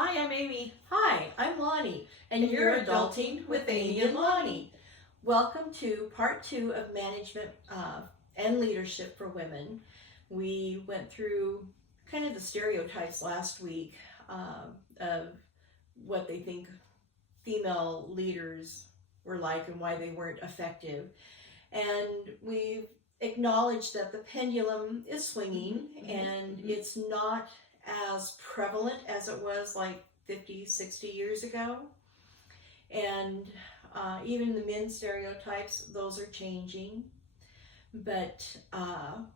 Hi, I'm Amy. Hi, I'm Lonnie, and you're Adulting with Amy and Lonnie. Welcome to part 2 of Management and Leadership for Women. We went through kind of the stereotypes last week of what they think female leaders were like and why they weren't effective. And we've acknowledged that the pendulum is swinging and it's not as prevalent as it was like 50, 60 years ago. And even the men's stereotypes, those are changing. But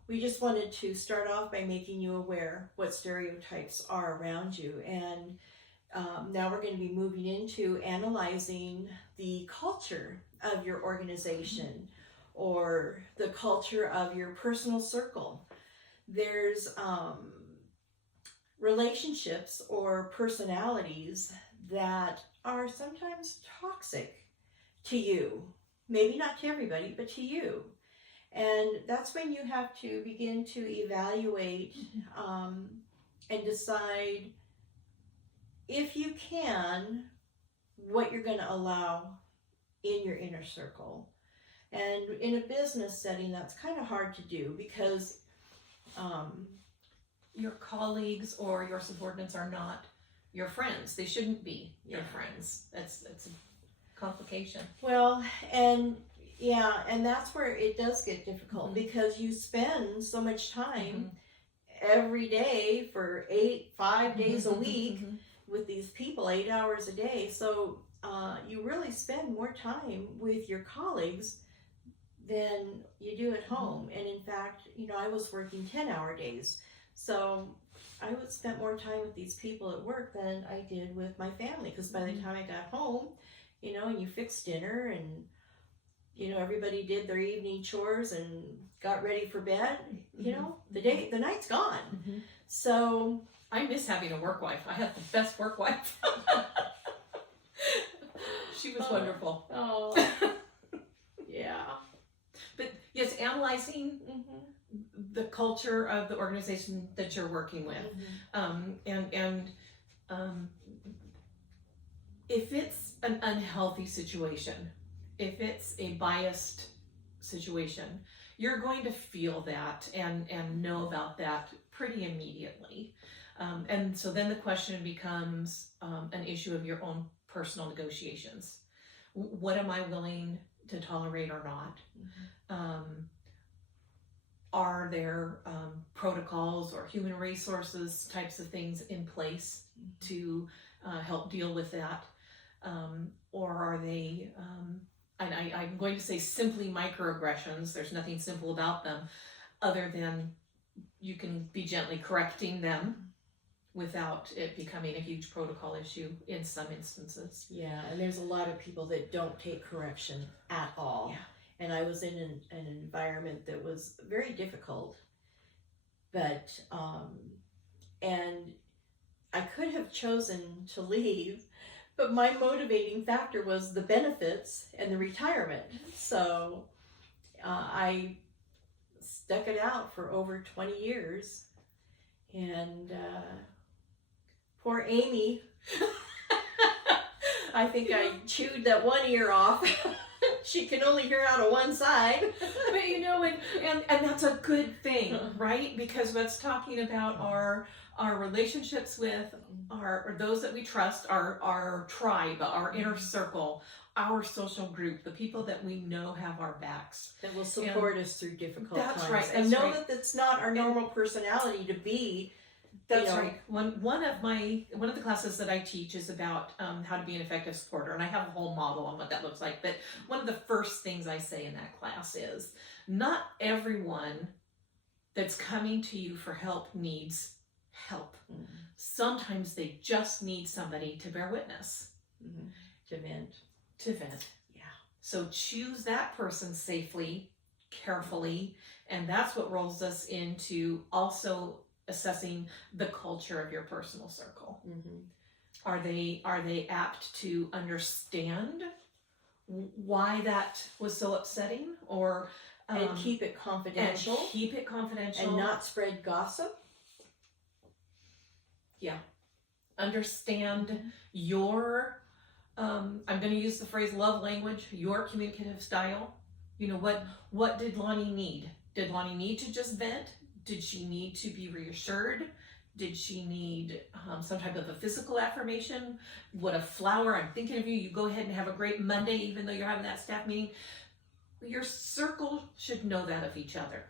we just wanted to start off by making you aware what stereotypes are around you. And now we're going to be moving into analyzing the culture of your organization or the culture of your personal circle. There's relationships or personalities that are sometimes toxic to you. Maybe not to everybody, but to you. And that's when you have to begin to evaluate and decide, if you can, what you're going to allow in your inner circle. And in a business setting, that's kind of hard to do because your colleagues or your subordinates are not your friends. They shouldn't be your friends. That's a complication. Well, and that's where it does get difficult because you spend so much time every day for 5 days a week with these people, 8 hours a day. So you really spend more time with your colleagues than you do at home. And in fact, I was working 10-hour days. So I would spend more time with these people at work than I did with my family. Because by the time I got home, and you fixed dinner and, everybody did their evening chores and got ready for bed, the night's gone. So I miss having a work wife. I had the best work wife. She was wonderful. Oh, yeah. But yes, analyzing the culture of the organization that you're working with, and if it's an unhealthy situation, if it's a biased situation, you're going to feel that and know about that pretty immediately. And so then the question becomes an issue of your own personal negotiations. What am I willing to tolerate or not? Are there protocols or human resources types of things in place to help deal with that? Or are they, and I'm going to say simply microaggressions, there's nothing simple about them, other than you can be gently correcting them without it becoming a huge protocol issue in some instances. Yeah, and there's a lot of people that don't take correction at all. Yeah. And I was in an environment that was very difficult, but, and I could have chosen to leave, but my motivating factor was the benefits and the retirement. So I stuck it out for over 20 years. And poor Amy, I think I chewed that one ear off. She can only hear out of one side. But and that's a good thing, right? Because that's talking about our relationships with our those that we trust, our tribe, our inner circle, our social group, the people that we know have our backs. That will support us through difficult times. That's right. And know that that's not our normal personality to be. That's right. One of the classes that I teach is about how to be an effective supporter, and I have a whole model on what that looks like. But one of the first things I say in that class is, not everyone that's coming to you for help needs help. Sometimes they just need somebody to bear witness, to vent. Yeah. So choose that person safely, carefully, and that's what rolls us into also assessing the culture of your personal circle. Are they apt to understand why that was so upsetting, or and keep it confidential, and not spread gossip? Yeah. understand your, I'm going to use the phrase love language, your communicative style. You know, what did Lonnie need? Did Lonnie need to just vent? Did she need to be reassured? Did she need some type of a physical affirmation? What a flower, I'm thinking of you. You go ahead and have a great Monday, even though you're having that staff meeting. Your circle should know that of each other.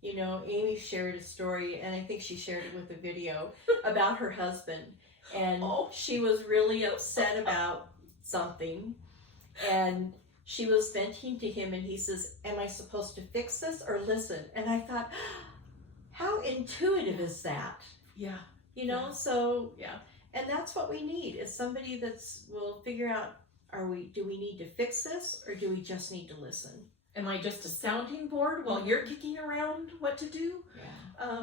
You know, Amy shared a story, and I think she shared it with a video about her husband. And she was really upset about something. And she was venting to him, and he says, am I supposed to fix this or listen? And I thought, how intuitive is that? Yeah. You know, Yeah. So, yeah. And that's what we need, is somebody will figure out, do we need to fix this, or do we just need to listen? Am I just a sounding board while you're kicking around what to do? Yeah.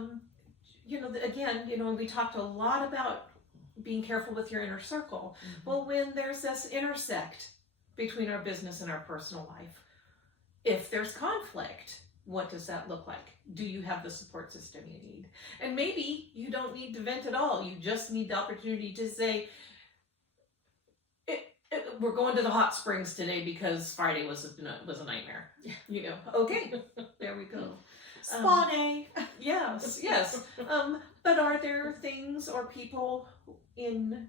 You know, again, you know, we talked a lot about being careful with your inner circle. Mm-hmm. Well, when there's this intersect between our business and our personal life, if there's conflict, what does that look like? Do you have the support system you need? And maybe you don't need to vent at all. You just need the opportunity to say, we're going to the hot springs today because Friday was a nightmare. You know, okay, there we go. Spa day. Yes. But are there things or people in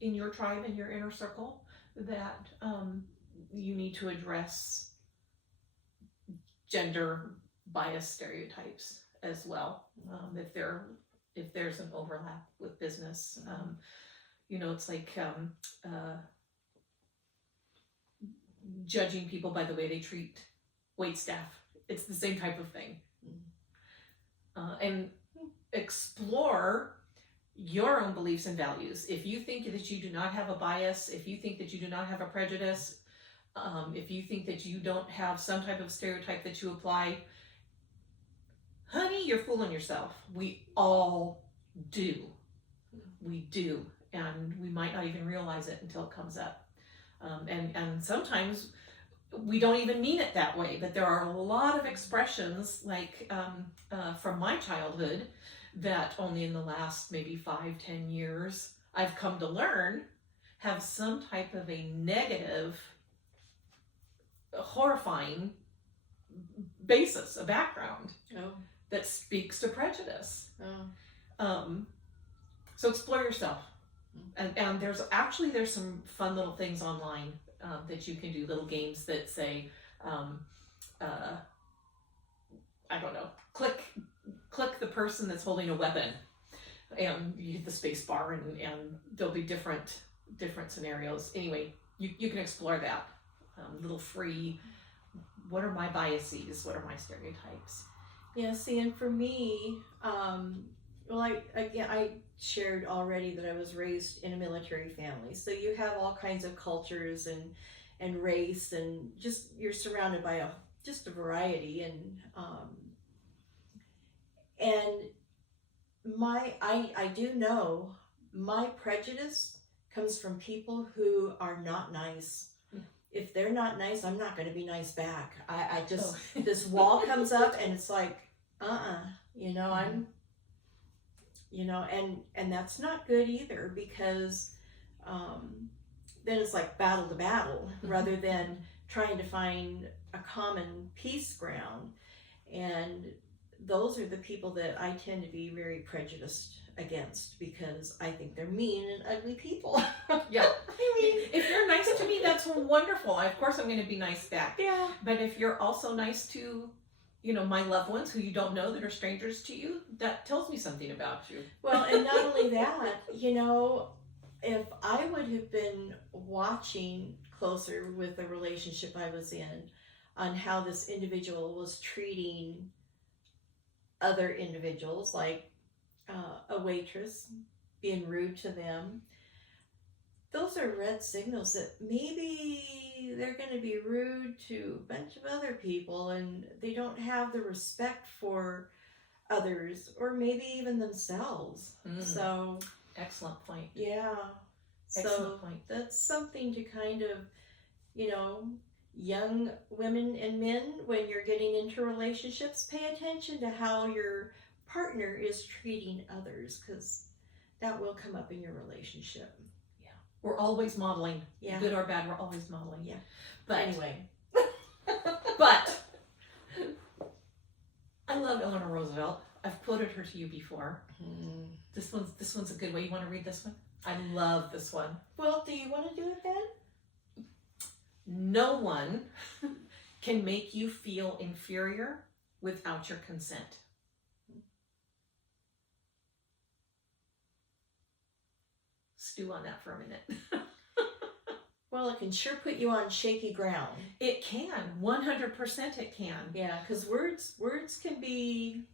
your tribe, in your inner circle, that you need to address gender bias stereotypes as well? If there's an overlap with business, you know, it's like judging people by the way they treat wait staff. It's the same type of thing. And explore your own beliefs and values. If you think that you do not have a bias, if you think that you do not have a prejudice, if you think that you don't have some type of stereotype that you apply, honey, you're fooling yourself. We all do. We do. And we might not even realize it until it comes up. And sometimes we don't even mean it that way, but there are a lot of expressions like from my childhood that only in the last maybe 5-10 years I've come to learn have some type of a negative, horrifying basis, a background that speaks to prejudice. So explore yourself. And there's some fun little things online that you can do, little games that say, I don't know, click the person that's holding a weapon, and you hit the space bar, and there'll be different scenarios. Anyway, you can explore that. Little free, what are my biases? What are my stereotypes? Yeah, see, and for me, well, I shared already that I was raised in a military family. So you have all kinds of cultures and race, and just you're surrounded by just a variety. And I do know my prejudice comes from people who are not nice. If they're not nice, I'm not going to be nice back. I just this wall comes up, and it's like, you know, I'm. You know, and that's not good either, because then it's like battle to battle rather than trying to find a common peace ground. And those are the people that I tend to be very prejudiced against, because I think they're mean and ugly people. Yeah. I mean, if you're nice to me, that's wonderful. Of course I'm going to be nice back. Yeah. But if you're also nice to, you know, my loved ones who you don't know, that are strangers to you, that tells me something about you. Well, and not only that, you know, if I would have been watching closer with the relationship I was in on how this individual was treating other individuals, like a waitress, being rude to them, those are red signals that maybe they're going to be rude to a bunch of other people, and they don't have the respect for others, or maybe even themselves. So excellent point. Yeah. Excellent point. That's something to kind of, you know, young women and men, when you're getting into relationships, pay attention to how your partner is treating others, because that will come up in your relationship. We're always modeling. Yeah. Good or bad, we're always modeling. Yeah. But Anyway. but I love Eleanor Roosevelt. I've quoted her to you before. This one's a good way. You want to read this one? I love this one. Well, do you want to do it then? No one can make you feel inferior without your consent. Stew on that for a minute. Well, it can sure put you on shaky ground. It can. 100% it can. Yeah, because words can be...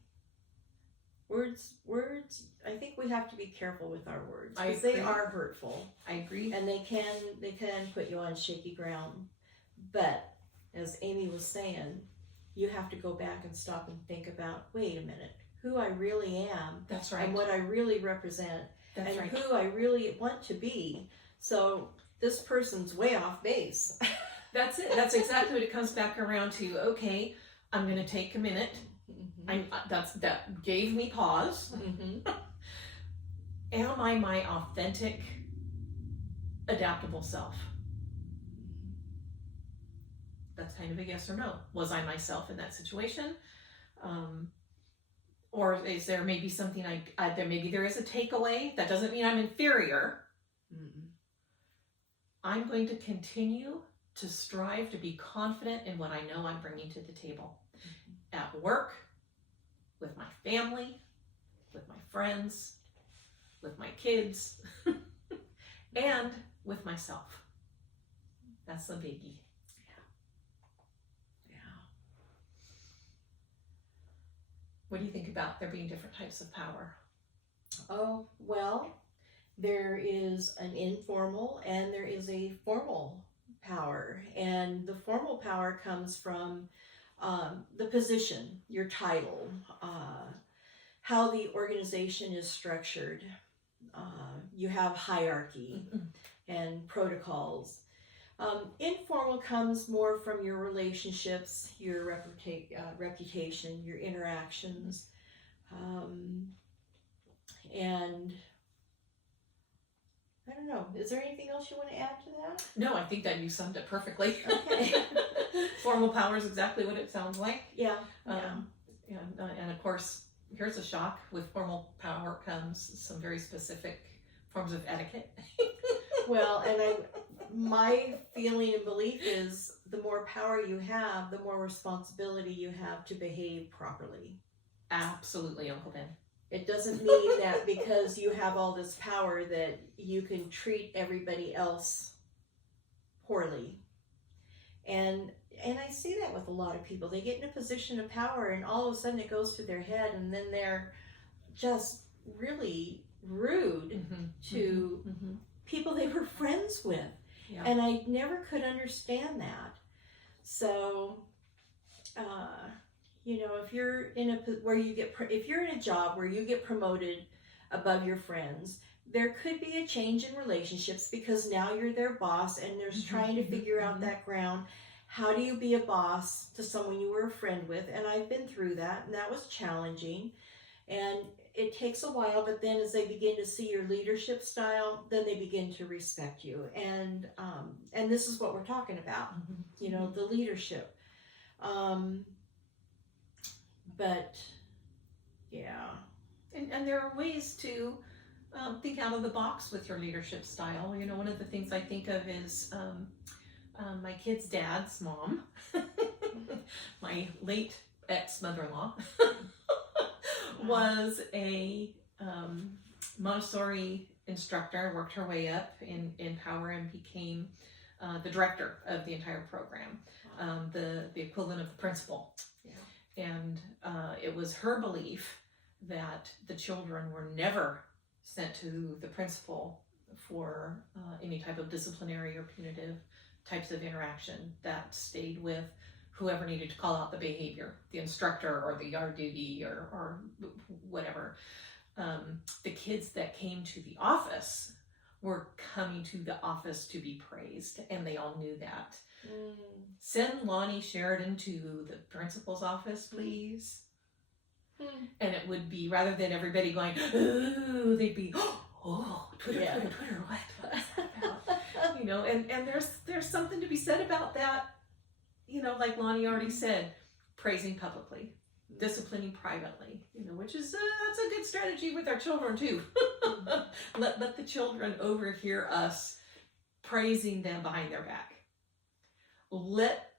Words, I think we have to be careful with our words. Because they are hurtful. I agree. And they can put you on shaky ground. But, as Amy was saying, you have to go back and stop and think about, wait a minute, who I really am. That's right. And what I really represent. That's and right. who I really want to be. So this person's way off base. That's it. That's exactly what it comes back around to. Okay, I'm going to take a minute. That gave me pause. Am I my authentic, adaptable self? That's kind of a yes or no. Was I myself in that situation? Or is there maybe something maybe there is a takeaway? That doesn't mean I'm inferior. I'm going to continue to strive to be confident in what I know I'm bringing to the table. At work, with my family, with my friends, with my kids, and with myself. That's the biggie. What do you think about there being different types of power? Oh, well, there is an informal and there is a formal power. And the formal power comes from the position, your title, how the organization is structured. You have hierarchy and protocols. Informal comes more from your relationships, your reputation, your interactions, and I don't know. Is there anything else you want to add to that? No, I think that you summed it perfectly. Okay. Formal power is exactly what it sounds like. Yeah. And of course, here's a shock. With formal power comes some very specific forms of etiquette. Well, and my feeling and belief is the more power you have, the more responsibility you have to behave properly. Absolutely, Uncle Ben. It doesn't mean that because you have all this power that you can treat everybody else poorly. And I see that with a lot of people. They get in a position of power and all of a sudden it goes to their head and then they're just really rude to people they were friends with. Yeah. And I never could understand that. So, if you're in if you're in a job where you get promoted above your friends, there could be a change in relationships because now you're their boss and they're trying to figure out that ground. How do you be a boss to someone you were a friend with? And I've been through that, and that was challenging. And it takes a while, but then as they begin to see your leadership style, then they begin to respect you. And this is what we're talking about, the leadership. But yeah. And there are ways to think out of the box with your leadership style. One of the things I think of is my kid's dad's mom, my late ex-mother-in-law, was a Montessori instructor, worked her way up in power and became the director of the entire program, the equivalent of the principal. Yeah. And it was her belief that the children were never sent to the principal for any type of disciplinary or punitive types of interaction, that stayed with whoever needed to call out the behavior, the instructor or the yard duty or whatever. The kids that came to the office were coming to the office to be praised, and they all knew that. Send Lonnie Sheridan to the principal's office, please. And it would be, rather than everybody going, ooh, they'd be, oh, Twitter, Yeah. Twitter, what is that about? You know, and there's something to be said about that. You know, like Lonnie already said, praising publicly, disciplining privately, you know, which is that's a good strategy with our children too. let the children overhear us praising them behind their back. Let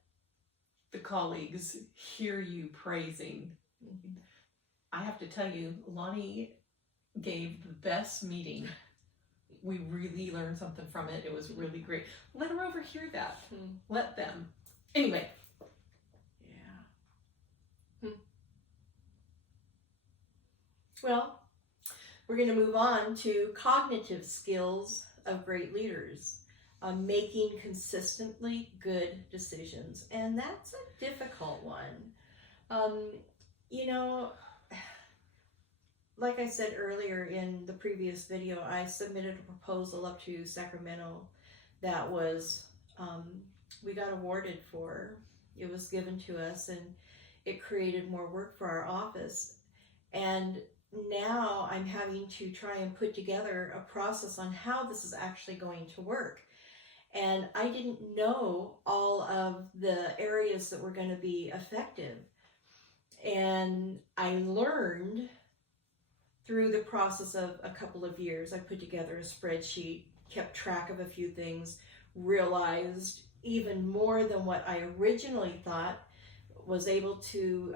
the colleagues hear you praising. I have to tell you, Lonnie gave the best meeting. We really learned something from it. It was really great. Let her overhear that. Let them. Anyway. Yeah. Well, we're going to move on to cognitive skills of great leaders. Making consistently good decisions. And that's a difficult one. You know, like I said earlier in the previous video, I submitted a proposal up to Sacramento that was, we got awarded for. It was given to us, and it created more work for our office. And now I'm having to try and put together a process on how this is actually going to work. And I didn't know all of the areas that were going to be effective. And I learned through the process of a couple of years. I put together a spreadsheet, kept track of a few things, realized even more than what I originally thought, was able to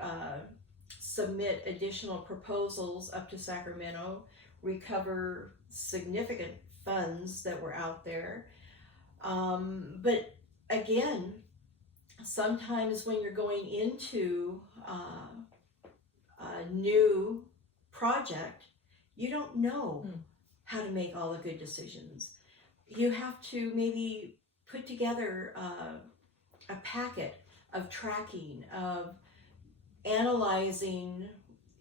submit additional proposals up to Sacramento, recover significant funds that were out there. But again, sometimes when you're going into a new project, you don't know how to make all the good decisions. You have to maybe put together a packet of tracking, of analyzing,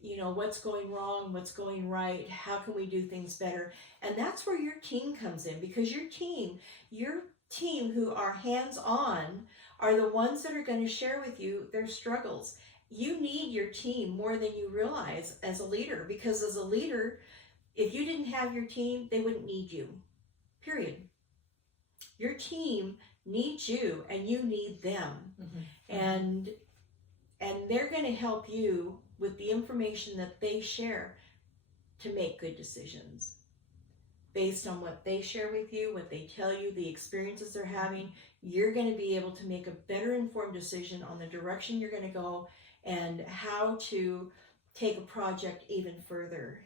you know, what's going wrong, what's going right, how can we do things better. And that's where your team comes in, because your team who are hands-on are the ones that are going to share with you their struggles. You need your team more than you realize as a leader, because as a leader, if you didn't have your team, they wouldn't need you, period. Your team needs you and you need them. And they're going to help you with the information that they share to make good decisions. Based on what they share with you, what they tell you, the experiences they're having, you're going to be able to make a better informed decision on the direction you're going to go and how to take a project even further.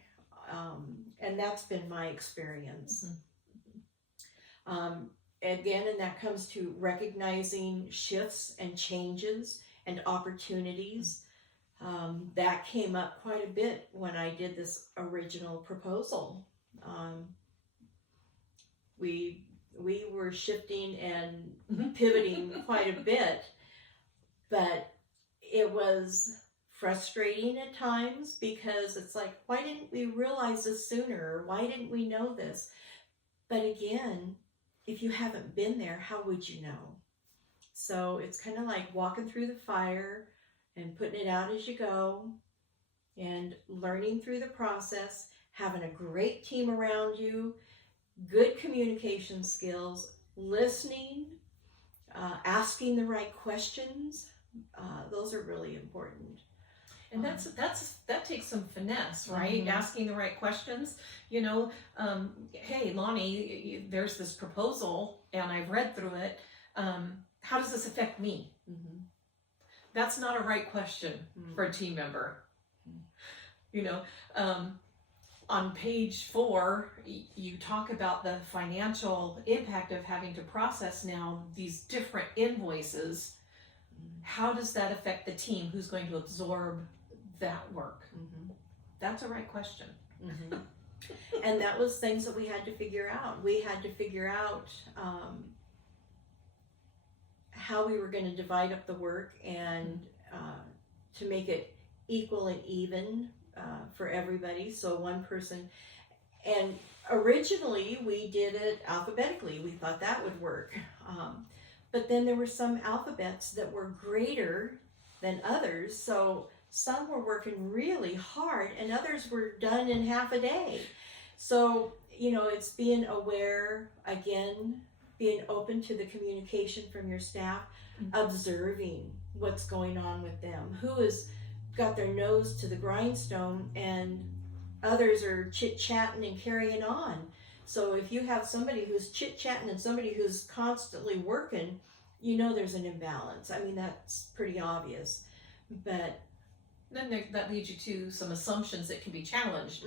And that's been my experience. Again, and that comes to recognizing shifts and changes and opportunities. That came up quite a bit when I did this original proposal. We were shifting and pivoting quite a bit, but it was frustrating at times, because it's like, why didn't we realize this sooner? Why didn't we know this? But again, if you haven't been there, how would you know? So it's kind of like walking through the fire and putting it out as you go, and learning through the process, having a great team around you, good communication skills, listening, asking the right questions. Those are really important. And that takes some finesse, right? Asking the right questions. You know, hey, Lonnie, there's this proposal and I've read through it. How does this affect me? That's not a right question for a team member. You know, on page 4, you talk about the financial impact of having to process now these different invoices. How does that affect the team who's going to absorb that work? That's a right question. And that was things that we had to figure out. We had to figure out how we were going to divide up the work and to make it equal and even for everybody. So one person, and originally we did it alphabetically. We thought that would work. But then there were some alphabets that were greater than others. So some were working really hard and others were done in half a day. So it's being aware, again, being open to the communication from your staff, observing what's going on with them, who has got their nose to the grindstone and others are chit-chatting and carrying on. So if you have somebody who's chit-chatting and somebody who's constantly working, there's an imbalance. I mean, that's pretty obvious. But then that leads you to some assumptions that can be challenged.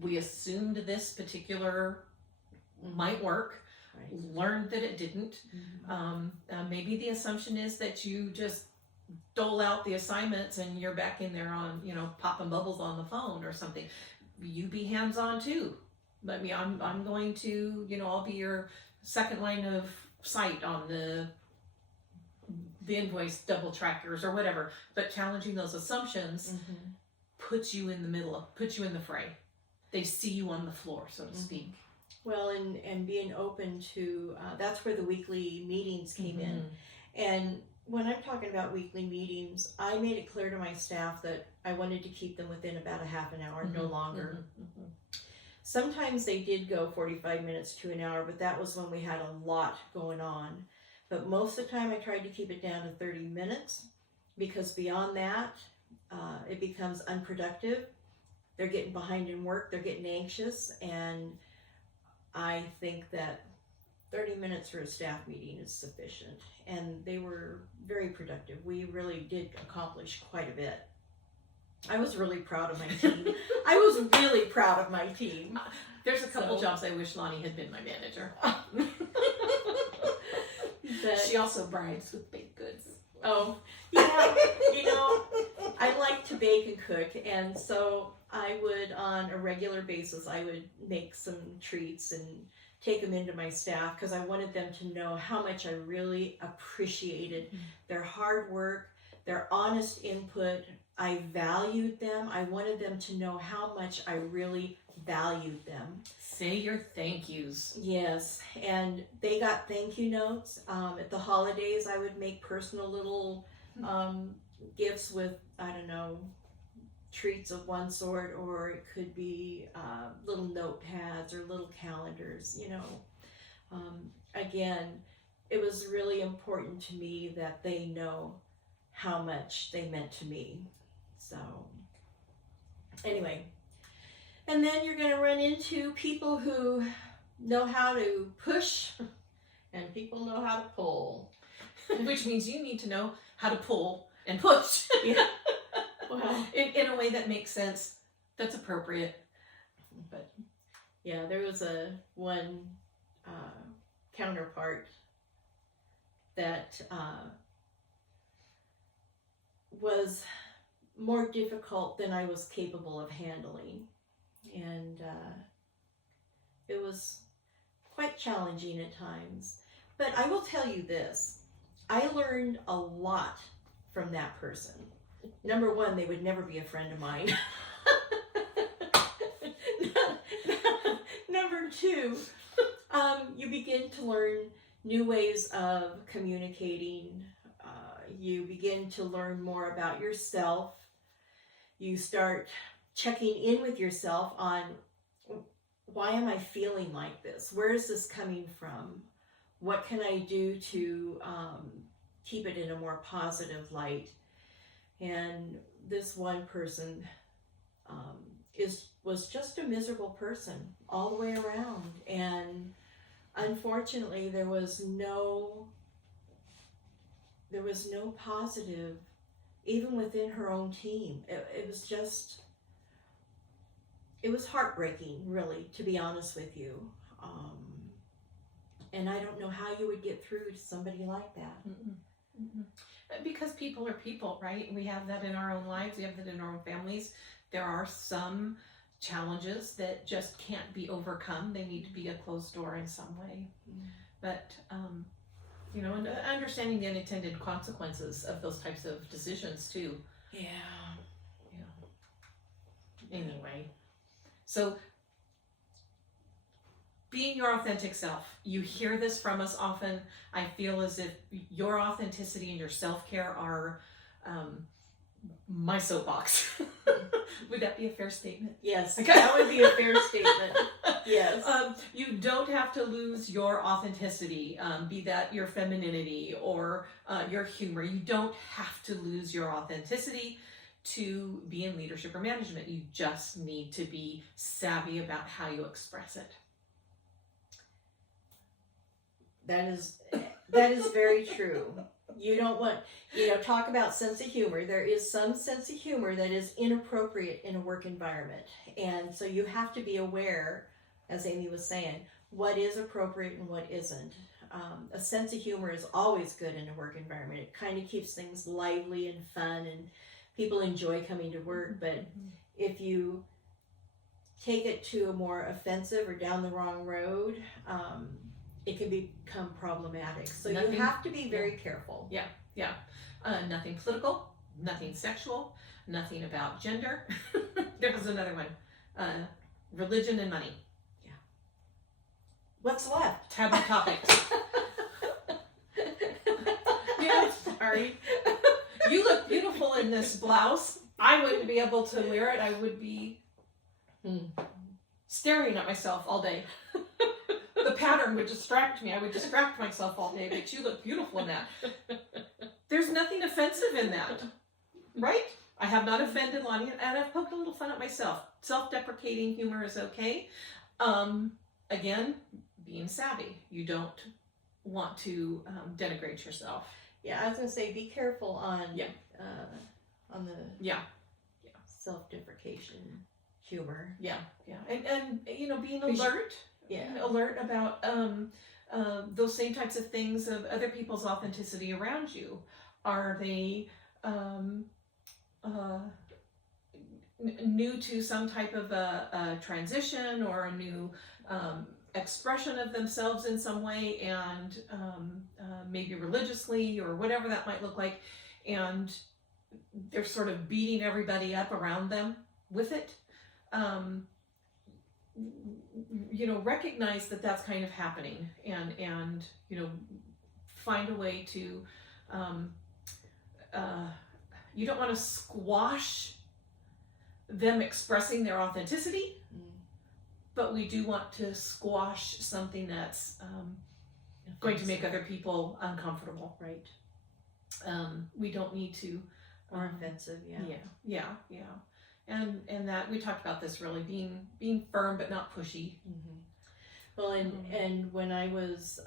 We assumed this particular might work, learned that it didn't. Maybe the assumption is that you just dole out the assignments and you're back in there on, popping bubbles on the phone or something. You be hands-on too. I mean, I'm going to, I'll be your second line of sight on the invoice double trackers or whatever, but challenging those assumptions puts you in the middle, puts you in the fray. They see you on the floor, so to speak. Well, and being open to, that's where the weekly meetings came in. And when I'm talking about weekly meetings, I made it clear to my staff that I wanted to keep them within about a half an hour, no longer. Sometimes they did go 45 minutes to an hour, but that was when we had a lot going on. But most of the time I tried to keep it down to 30 minutes because beyond that, it becomes unproductive. They're getting behind in work, they're getting anxious, and I think that 30 minutes for a staff meeting is sufficient. And they were very productive. We really did accomplish quite a bit. I was really proud of my team. I was really proud of my team. There's a couple jobs I wish Lonnie had been my manager. She also bribes with baked goods. Oh, yeah. I like to bake and cook, and so I would, on a regular basis, I would make some treats and take them into my staff because I wanted them to know how much I really appreciated their hard work, their honest input. I valued them. I wanted them to know how much I really valued them. Say your thank yous. Yes, and they got thank you notes. At the holidays, I would make personal little gifts with, I don't know, treats of one sort, or it could be little notepads or little calendars, Again, it was really important to me that they know how much they meant to me. So, anyway. And then you're going to run into people who know how to push and people know how to pull. Which means you need to know how to pull and push. Yeah. Well, in a way that makes sense, that's appropriate. But yeah, there was one counterpart that was more difficult than I was capable of handling. And it was quite challenging at times. But I will tell you this, I learned a lot from that person. Number one, they would never be a friend of mine. Number two, you begin to learn new ways of communicating. You begin to learn more about yourself. You start checking in with yourself on, why am I feeling like this? Where is this coming from? What can I do to keep it in a more positive light? And this one person was just a miserable person all the way around. And unfortunately, there was no positive, even within her own team. It was just, it was heartbreaking, really, to be honest with you. And I don't know how you would get through to somebody like that. Because people are people, right? We have that in our own lives. We have that in our own families. There are some challenges that just can't be overcome. They need to be a closed door in some way. But, and understanding the unintended consequences of those types of decisions too. Yeah. Anyway, so being your authentic self. You hear this from us often. I feel as if your authenticity and your self-care are my soapbox. Would that be a fair statement? Yes, Okay. that would be a fair statement. Yes. You don't have to lose your authenticity, be that your femininity or your humor. You don't have to lose your authenticity to be in leadership or management. You just need to be savvy about how you express it. That is very true. You don't want, talk about sense of humor. There is some sense of humor that is inappropriate in a work environment. And so you have to be aware, as Amy was saying, what is appropriate and what isn't. A sense of humor is always good in a work environment. It kind of keeps things lively and fun, and people enjoy coming to work. But if you take it to a more offensive or down the wrong road, it can become problematic. So you have to be very careful. Yeah. Nothing political, nothing sexual, nothing about gender. There was another one. Religion and money. Yeah. What's left? Taboo topics. Yeah, sorry. You look beautiful in this blouse. I wouldn't be able to wear it. I would be staring at myself all day. The pattern would distract me. I would distract myself all day, but you look beautiful in that. There's nothing offensive in that, right? I have not offended Lonnie, and I've poked a little fun at myself. Self-deprecating humor is okay. Again, being savvy. You don't want to denigrate yourself. Yeah, I was going to say, be careful on the self-deprecation humor. Yeah. And being alert. Yeah. Alert about those same types of things of other people's authenticity around you. Are they new to some type of a transition or a new expression of themselves in some way, and maybe religiously or whatever that might look like, and they're sort of beating everybody up around them with it? Recognize that that's kind of happening, and find a way to you don't want to squash them expressing their authenticity, but we do want to squash something that's going to make other people uncomfortable, right? We don't need to or offensive. Yeah. And that we talked about this, really being firm but not pushy. Well, and when I was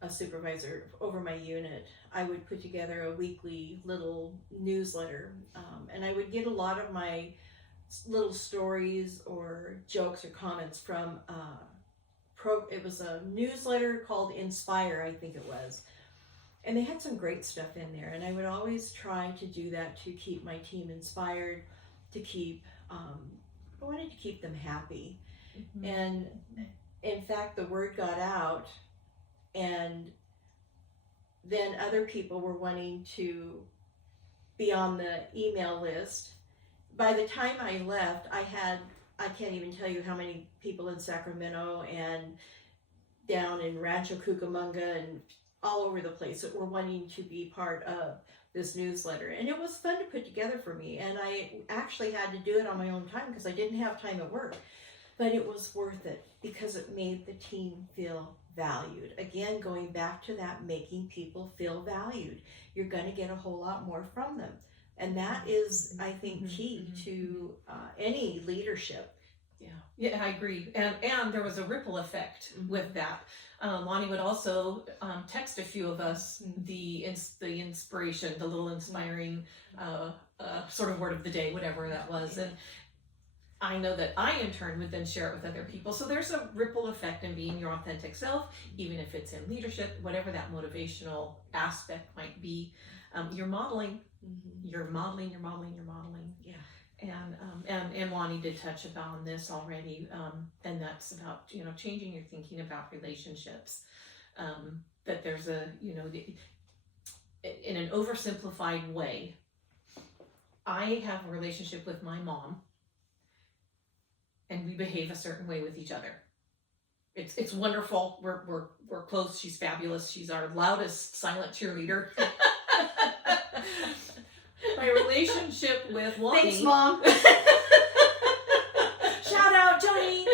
a supervisor over my unit, I would put together a weekly little newsletter, and I would get a lot of my little stories or jokes or comments from it was a newsletter called Inspire, I think it was, and they had some great stuff in there, and I would always try to do that to keep my team inspired, to keep I wanted to keep them happy. And in fact, the word got out, and then other people were wanting to be on the email list. By the time I left, I can't even tell you how many people in Sacramento and down in Rancho Cucamonga and all over the place that were wanting to be part of this newsletter. And it was fun to put together for me, and I actually had to do it on my own time because I didn't have time at work. But it was worth it because it made the team feel valued. Again, going back to that, making people feel valued. You're going to get a whole lot more from them. And that is, I think, key to any leadership. Yeah, I agree. And there was a ripple effect with that. Lonnie would also text a few of us the inspiration, the little inspiring sort of word of the day, whatever that was. And I know that I, in turn, would then share it with other people. So there's a ripple effect in being your authentic self, even if it's in leadership, whatever that motivational aspect might be. You're modeling. You're modeling. Yeah. And Lonnie did touch upon this already, and that's about changing your thinking about relationships. That there's in an oversimplified way, I have a relationship with my mom, and we behave a certain way with each other. It's wonderful. We're close. She's fabulous. She's our loudest silent cheerleader. My relationship with Lonnie. Thanks, Mom. Shout out, Joni.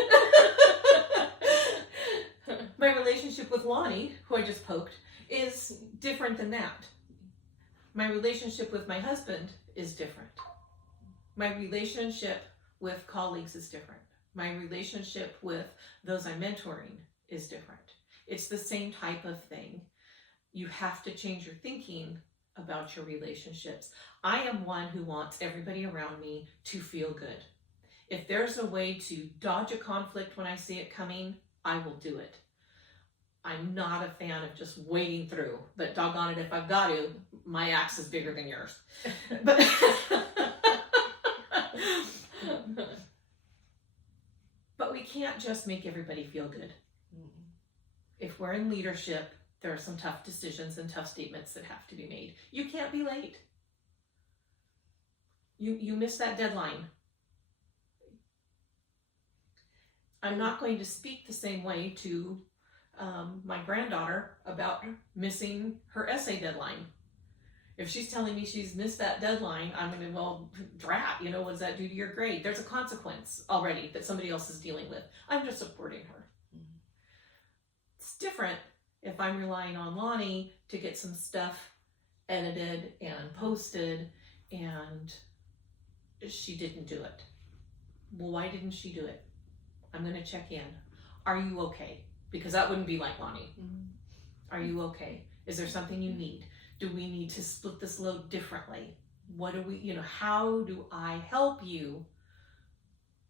My relationship with Lonnie, who I just poked, is different than that. My relationship with my husband is different. My relationship with colleagues is different. My relationship with those I'm mentoring is different. It's the same type of thing. You have to change your thinking about your relationships. I am one who wants everybody around me to feel good. If there's a way to dodge a conflict when I see it coming, I will do it. I'm not a fan of just wading through, but doggone it, if I've got to, my axe is bigger than yours. But but we can't just make everybody feel good. If we're in leadership, there are some tough decisions and tough statements that have to be made. You can't be late. You missed that deadline. I'm not going to speak the same way to my granddaughter about missing her essay deadline. If she's telling me she's missed that deadline, I'm going to, well, drat, what does that do to your grade? There's a consequence already that somebody else is dealing with. I'm just supporting her. It's different if I'm relying on Lonnie to get some stuff edited and posted and she didn't do it. Well, why didn't she do it? I'm going to check in. Are you okay? Because that wouldn't be like Lonnie. Are you okay? Is there something you need? Do we need to split this load differently? What do we, how do I help you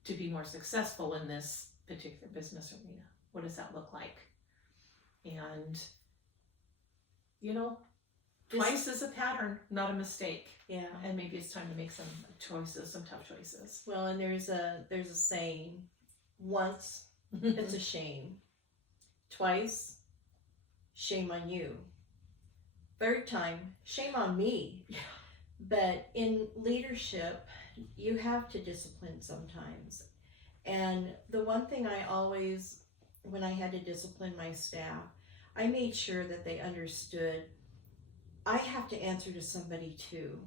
to be more successful in this particular business arena? What does that look like? And, twice is a pattern, not a mistake. Yeah. And maybe it's time to make some choices, some tough choices. Well, and there's a saying, once, it's a shame. Twice, shame on you. Third time, shame on me. Yeah. But in leadership, you have to discipline sometimes. And the one thing I always, when I had to discipline my staff, I made sure that they understood I have to answer to somebody too.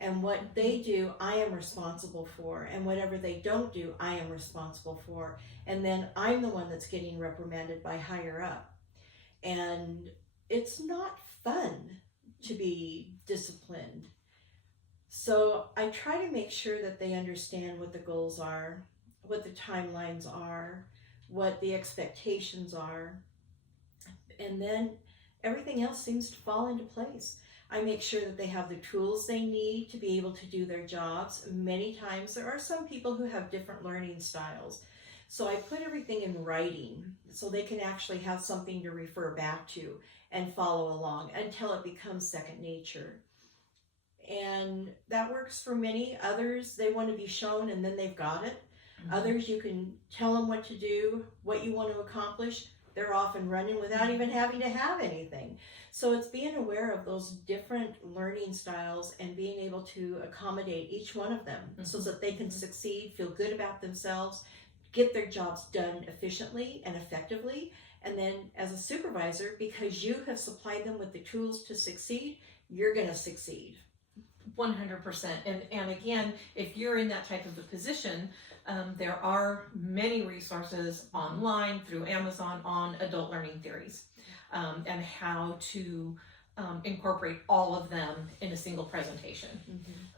And what they do, I am responsible for. And whatever they don't do, I am responsible for. And then I'm the one that's getting reprimanded by higher up. And it's not fun to be disciplined. So I try to make sure that they understand what the goals are, what the timelines are, what the expectations are. And then everything else seems to fall into place. I make sure that they have the tools they need to be able to do their jobs. Many times there are some people who have different learning styles. So I put everything in writing so they can actually have something to refer back to and follow along until it becomes second nature. And that works for many. Others, they want to be shown and then they've got it. Others, you can tell them what to do, what you want to accomplish. They're off and running without even having to have anything. So it's being aware of those different learning styles and being able to accommodate each one of them so that they can succeed, feel good about themselves, get their jobs done efficiently and effectively. And then as a supervisor, because you have supplied them with the tools to succeed, you're going to succeed. 100%. And again, if you're in that type of a position, there are many resources online through Amazon on adult learning theories and how to incorporate all of them in a single presentation.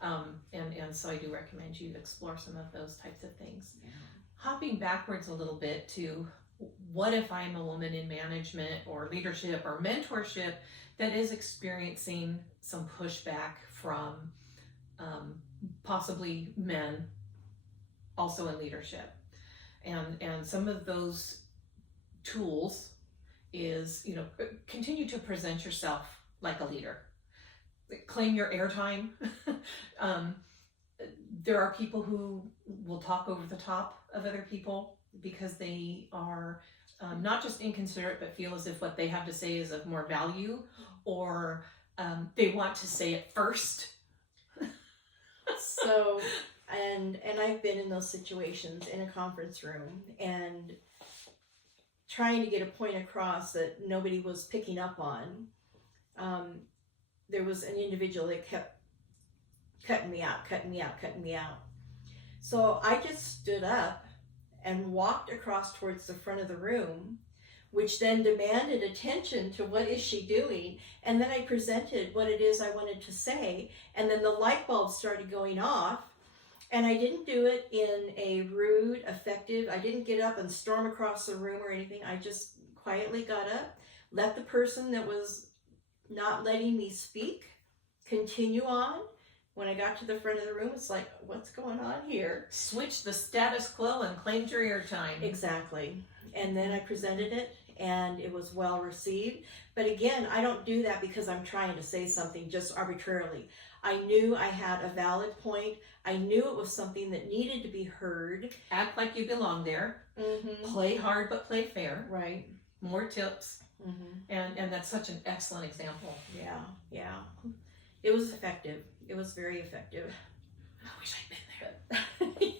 And so I do recommend you explore some of those types of things. Yeah. Hopping backwards a little bit to what if I'm a woman in management or leadership or mentorship that is experiencing some pushback from possibly men also in leadership. And some of those tools is, continue to present yourself like a leader. Claim your airtime. There are people who will talk over the top of other people because they are not just inconsiderate, but feel as if what they have to say is of more value, or they want to say it first. So, and I've been in those situations in a conference room and trying to get a point across that nobody was picking up on. There was an individual that kept cutting me out, cutting me out, cutting me out. So I just stood up and walked across towards the front of the room, which then demanded attention to what is she doing. And then I presented what it is I wanted to say. And then the light bulb started going off. And I didn't do it in a rude, effective, I didn't get up and storm across the room or anything. I just quietly got up, let the person that was not letting me speak continue on. When I got to the front of the room, it's like, what's going on here? Switch the status quo and claimed your airtime. Exactly. And then I presented it, and it was well received. But again, I don't do that because I'm trying to say something just arbitrarily. I knew I had a valid point. I knew it was something that needed to be heard. Act like you belong there. Mm-hmm. Play hard but play fair. Right. More tips. Mm-hmm. And that's such an excellent example. Yeah. It was effective. It was very effective. I wish I'd been there.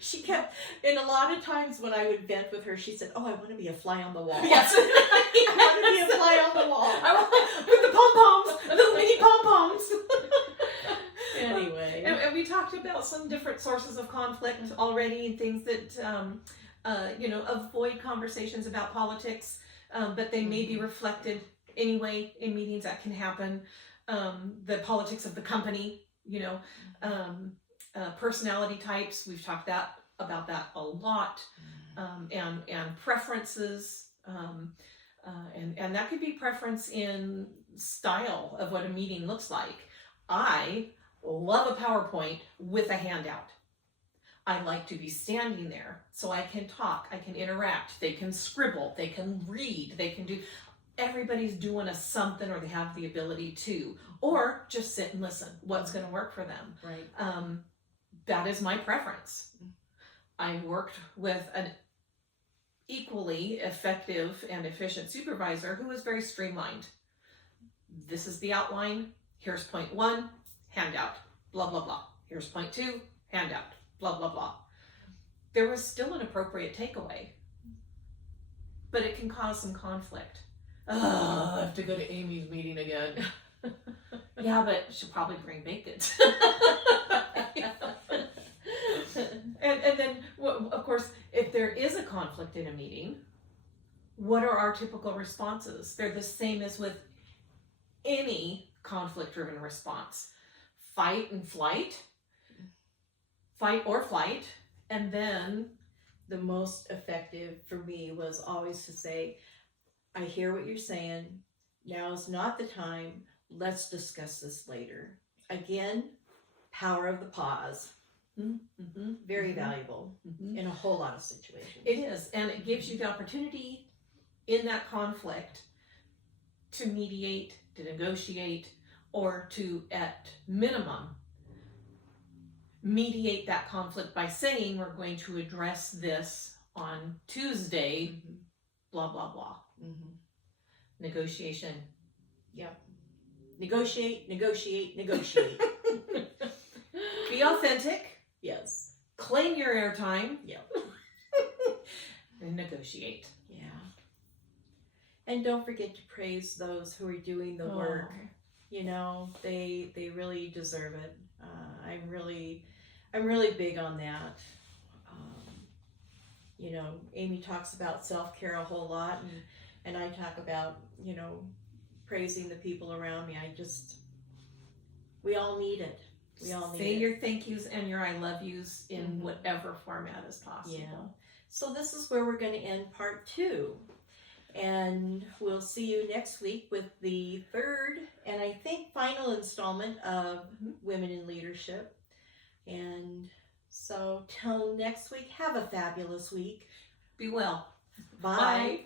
She kept, and a lot of times when I would vent with her, she said, "Oh, I want to be a fly on the wall." Yes. I want to be a fly on the wall. I want with the pom-poms, the little mini pom-poms. Anyway. And we talked about some different sources of conflict already, and things that, avoid conversations about politics, but they may be reflected anyway in meetings. That can happen. The politics of the company, personality types. We've talked about that a lot, and preferences, and that could be preference in style of what a meeting looks like. I love a PowerPoint with a handout. I like to be standing there so I can talk, I can interact, they can scribble, they can read, they can do. Everybody's doing something, or they have the ability to, or just sit and listen. What's going to work for them? Right. That is my preference. I worked with an equally effective and efficient supervisor who was very streamlined. This is the outline. Here's point 1, handout, blah, blah, blah. Here's point 2, handout, blah, blah, blah. There was still an appropriate takeaway, but it can cause some conflict. Oh, I have to go to Amy's meeting again. Yeah, but she'll probably bring bacon. And then, of course, if there is a conflict in a meeting, what are our typical responses? They're the same as with any conflict-driven response. Fight and flight. Fight or flight. And then the most effective for me was always to say, "I hear what you're saying. Now is not the time. Let's discuss this later." Again, power of the pause. mm-hmm. Very valuable in a whole lot of situations. It is, and it gives you the opportunity in that conflict to mediate, to negotiate, or to, at minimum, mediate that conflict by saying, we're going to address this on Tuesday, blah, blah, blah. Negotiation. Yep. Negotiate, negotiate, negotiate. Be authentic. Yes. Claim your airtime. Yep. And negotiate. Yeah. And don't forget to praise those who are doing the work. You know, they really deserve it. I'm really big on that. Amy talks about self-care a whole lot, and I talk about, praising the people around me. We all need it. We all need Say it. your thank yous and your I love yous in whatever format is possible. Yeah. So this is where we're going to end part 2. And we'll see you next week with the third and I think final installment of Women in Leadership. And so till next week, have a fabulous week. Be well. Bye. Bye.